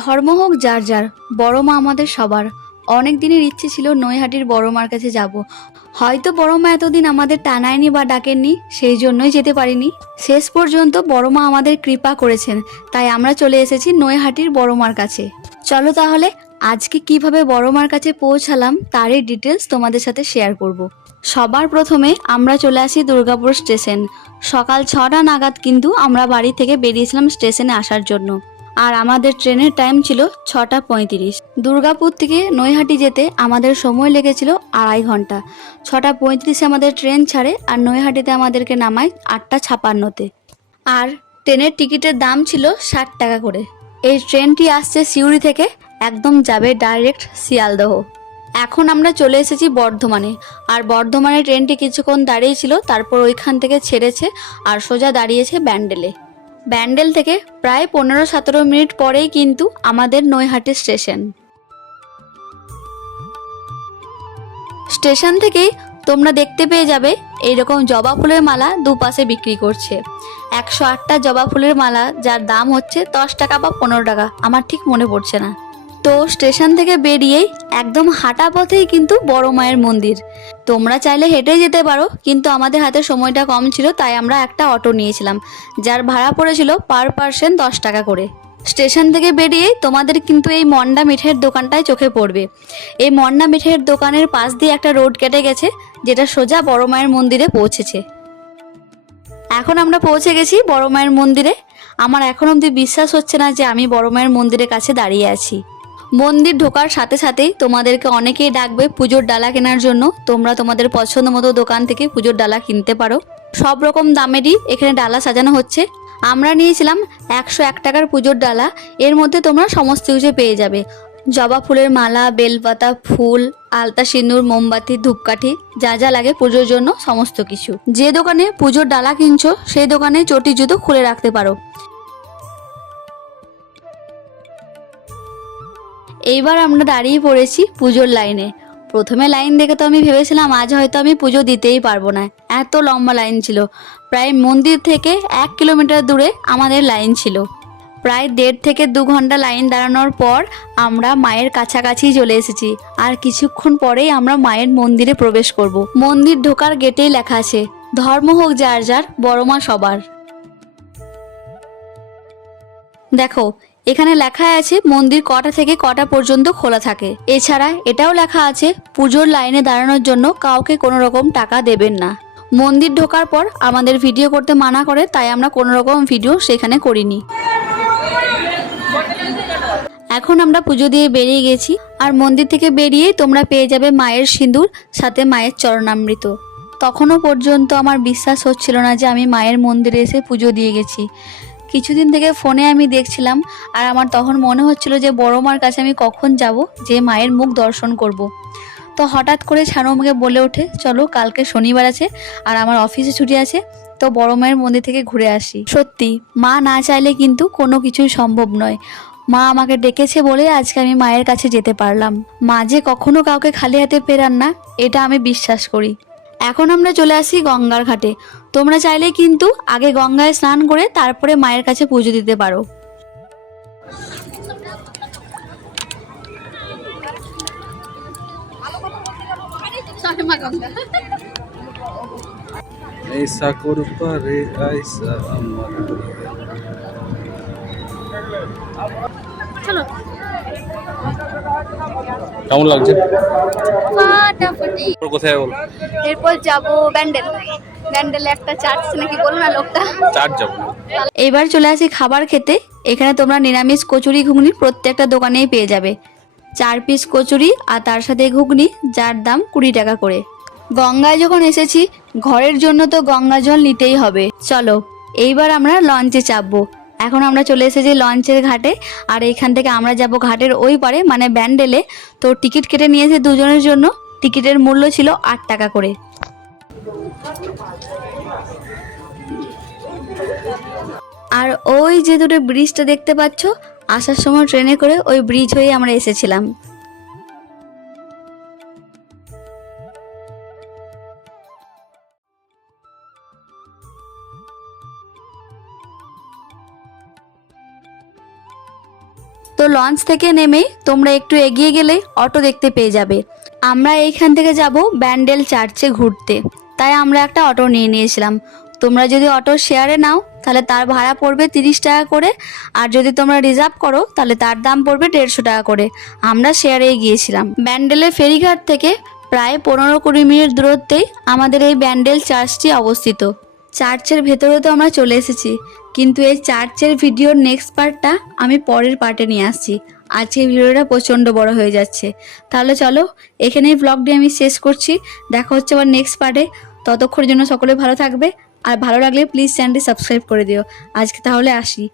ধর্ম হোক যার যার, বড় মা আমাদের সবার। অনেক দিনের ইচ্ছে ছিল নৈহাটির বড় মার কাছে যাব। হয়তো বড় মা এতদিন আমাদের টানায়নি বা ডাকেননি, সেই জন্যই যেতে পারিনি। শেষ পর্যন্ত বড় মা আমাদের কৃপা করেছেন, তাই আমরা চলে এসেছি নৈহাটির বড় মার কাছে। চলো তাহলে, আজকে কীভাবে বড় মার কাছে পৌঁছালাম তারই ডিটেলস তোমাদের সাথে শেয়ার করব। সবার প্রথমে আমরা চলে আসি দুর্গাপুর স্টেশন। সকাল ছটা নাগাদ কিন্তু আমরা বাড়ি থেকে বেরিয়েছিলাম স্টেশনে আসার জন্য। আর আমাদের ট্রেনের টাইম ছিল ছটা পঁয়ত্রিশ। দুর্গাপুর থেকে নৈহাটি যেতে আমাদের সময় লেগেছিল আড়াই ঘণ্টা। ছটা পঁয়ত্রিশে আমাদের ট্রেন ছাড়ে আর নৈহাটিতে আমাদেরকে নামায় আটটা ছাপান্নতে। আর ট্রেনের টিকিটের দাম ছিল ষাট টাকা করে। এই ট্রেনটি আসছে সিউড়ি থেকে একদম যাবে ডাইরেক্ট শিয়ালদহ। এখন আমরা চলে এসেছি বর্ধমানে। আর বর্ধমানে ট্রেনটি কিছুক্ষণ দাঁড়িয়েছিল তারপর ওইখান থেকে ছেড়েছে আর সোজা দাঁড়িয়েছে ব্যান্ডেলে। ব্যান্ডেল থেকে প্রায় পনেরো সতেরো মিনিট পরেই কিন্তু আমাদের নৈহাটি স্টেশন। স্টেশন থেকেই তোমরা দেখতে পেয়ে যাবে এইরকম জবা ফুলের মালা দুপাশে বিক্রি করছে। একশো আটটা জবা ফুলের মালা যার দাম হচ্ছে দশ টাকা বা পনেরো টাকা। আমার ঠিক মনে পড়ছে না। তো স্টেশন থেকে বেরিয়েই একদম হাঁটা পথেই কিন্তু বড় মায়ের মন্দির। তোমরা চাইলে হেঁটে যেতে পারো, কিন্তু আমাদের হাতে সময়টা কম ছিল, তাই আমরা একটা অটো নিয়েছিলাম, যার ভাড়া পড়েছিল পার পার্সন দশ টাকা করে। স্টেশন থেকে বেরিয়েই তোমাদের কিন্তু এই মন্ডা মিঠাইয়ের দোকানটায় চোখে পড়বে। এই মন্ডা মিঠাইয়ের দোকানের পাশ দিয়ে একটা রোড কেটে গেছে, যেটা সোজা বড় মায়ের মন্দিরে পৌঁছেছে। এখন আমরা পৌঁছে গেছি বড় মায়ের মন্দিরে। আমার এখন অবধি বিশ্বাস হচ্ছে না যে আমি বড় মায়ের মন্দিরের কাছে দাঁড়িয়ে আছি। মন্দির ঢোকার সাথে সাথেই তোমাদেরকে অনেকেই ডাকবে পুজোর ডালা কেনার জন্য। তোমরা তোমাদের পছন্দ মতো দোকান থেকে পুজোর ডালা কিনতে পারো। সব রকম দামেরই এখানে ডালা সাজানো হচ্ছে। আমরা নিয়েছিলাম একশো এক টাকার পুজোর ডালা। এর মধ্যে তোমরা সমস্ত কিছু পেয়ে যাবে। জবা ফুলের মালা, বেলপাতা, ফুল, আলতা সিঁদুর, মোমবাতি, ধূপকাঠি, যা যা লাগে পুজোর জন্য সমস্ত কিছু। যে দোকানে পুজোর ডালা কিনছো, সেই দোকানে চটি জুতো খুলে রাখতে পারো। এইবার আমরা দাঁড়িয়ে পড়েছি পুজোর লাইনে। প্রথমে লাইন দেখে তো আমি ভেবেছিলাম আজ হয়তো আমি পুজো দিতেই পারব না। এত লম্বা লাইন ছিল। প্রায় মন্দির থেকে এক কিলোমিটার দূরে আমাদের লাইন ছিল। প্রায় দেড় থেকে দু ঘণ্টা লাইন দাঁড়ানোর পর আমরা মায়ের কাছাকাছি চলে এসেছি। আর কিছুক্ষণ পরেই আমরা মায়ের মন্দিরে প্রবেশ করব। মন্দির ঢোকার গেটেই লেখা আছে, ধর্ম হোক যার যার, বড় মা সবার। দেখো এখানে লেখা আছে মন্দির কটা থেকে কটা পর্যন্ত খোলা থাকে। এছাড়া এটাও লেখা আছে, পুজোর লাইনে দাঁড়ানোর জন্য কাউকে কোনো রকম টাকা দেবেন না। মন্দির ঢোকার পর আমাদের ভিডিও করতে মানা করে, তাই আমরা কোনো রকম ভিডিও সেখানে করিনি। এখন আমরা পুজো দিয়ে বেরিয়ে গেছি, আর মন্দির থেকে বেরিয়ে তোমরা পেয়ে যাবে মায়ের সিঁদুর, সাথে মায়ের চরণামৃত। তখনও পর্যন্ত আমার বিশ্বাস হচ্ছিল না যে আমি মায়ের মন্দিরে এসে পুজো দিয়ে গেছি। কিছুদিন থেকে ফোনে আমি দেখছিলাম, আর আমার তখন মনে হচ্ছিল যে বড় মার কাছে আমি কখন যাব, যে মায়ের মুখ দর্শন করব। তো হঠাৎ করে ছাড়ো আমাকে বলে ওঠে, চলো, কালকে শনিবার আছে, আর আমার অফিসে ছুটি আছে, তো বড় মায়ের মন্দির থেকে ঘুরে আসি। সত্যি, মা না চাইলে কিন্তু কোনো কিছুই সম্ভব নয়। মা আমাকে ডেকেছে বলে আজকে আমি মায়ের কাছে যেতে পারলাম। মা যে কখনো কাউকে খালি হাতে পেরান না, এটা আমি বিশ্বাস করি। এখন আমরা চলে আসি গঙ্গার ঘাটে। তোমরা চাইলে কিন্তু আগে গঙ্গায় স্নান করে তারপরে মায়ের কাছে পুজো দিতে পারো। চলো। কেমন লাগছে? ফাটাফাটি। কোথায় বল? এরপর যাব ব্যান্ডেল। ব্যান্ডেলে একটা চার্চ নাকি বলো না লোকটা? চার যাব। এবার চলে আসি খাবার খেতে। এখানে তোমরা নিরামিষ কচুরি ঘুগনি প্রত্যেকটা দোকানেই পেয়ে যাবে। চার পিস কচুরি আর তার সাথে ঘুগনি যার দাম কুড়ি টাকা করে। গঙ্গায় যখন এসেছি ঘরের জন্য তো গঙ্গা জল নিতেই হবে। চলো এইবার আমরা লঞ্চে চাপবো। এখন আমরা চলে এসেছি লঞ্চের ঘাটে, আর এইখান থেকে আমরা যাব ঘাটের ওই পারে মানে ব্যান্ডেলে। তো টিকিট কেটে নিয়েছে দুজনের জন্য, টিকিটের মূল্য ছিল আট টাকা করে। আর ওই যে দুটো ব্রিজটা দেখতে পাচ্ছ, আসার সময় ট্রেনে করে ওই ব্রিজ হয়ে আমরা এসেছিলাম। তো লঞ্চ থেকে নেমে তোমরা একটু এগিয়ে গেলে অটো দেখতে পেয়ে যাবে। আমরা এইখান থেকে যাব ব্যান্ডেল চার্চে ঘুরতে। তাই আমরা একটা অটো নিয়ে নিয়েছিলাম। তোমরা যদি অটো শেয়ারে নাও, তাহলে তার ভাড়া পড়বে তিরিশ টাকা করে। আর যদি তোমরা রিজার্ভ করো, তাহলে তার দাম পড়বে দেড়শো টাকা করে। আমরা শেয়ারেই গিয়েছিলাম। ব্যান্ডেলের ফেরিঘাট থেকে প্রায় পনেরো কুড়ি মিনিট দূরত্বেই আমাদের এই ব্যান্ডেল চার্চটি অবস্থিত। চার্চের ভেতরে তো আমরা চলে এসেছি, কিন্তু এই চার্চের ভিডিওর নেক্সট পার্টটা আমি পরের পার্টে নিয়ে আসছি। আজকে ভিডিওটা প্রচণ্ড বড় হয়ে যাচ্ছে। তাহলে চলো, এখানেই ব্লগটি আমি শেষ করছি। দেখা হচ্ছে আবার নেক্সট পার্টে ততক্ষণের জন্য সকলে ভালো থাকবে। আর ভালো লাগলে প্লিজ চ্যানেলটি সাবস্ক্রাইব করে দিও। আজকে তাহলে আসি।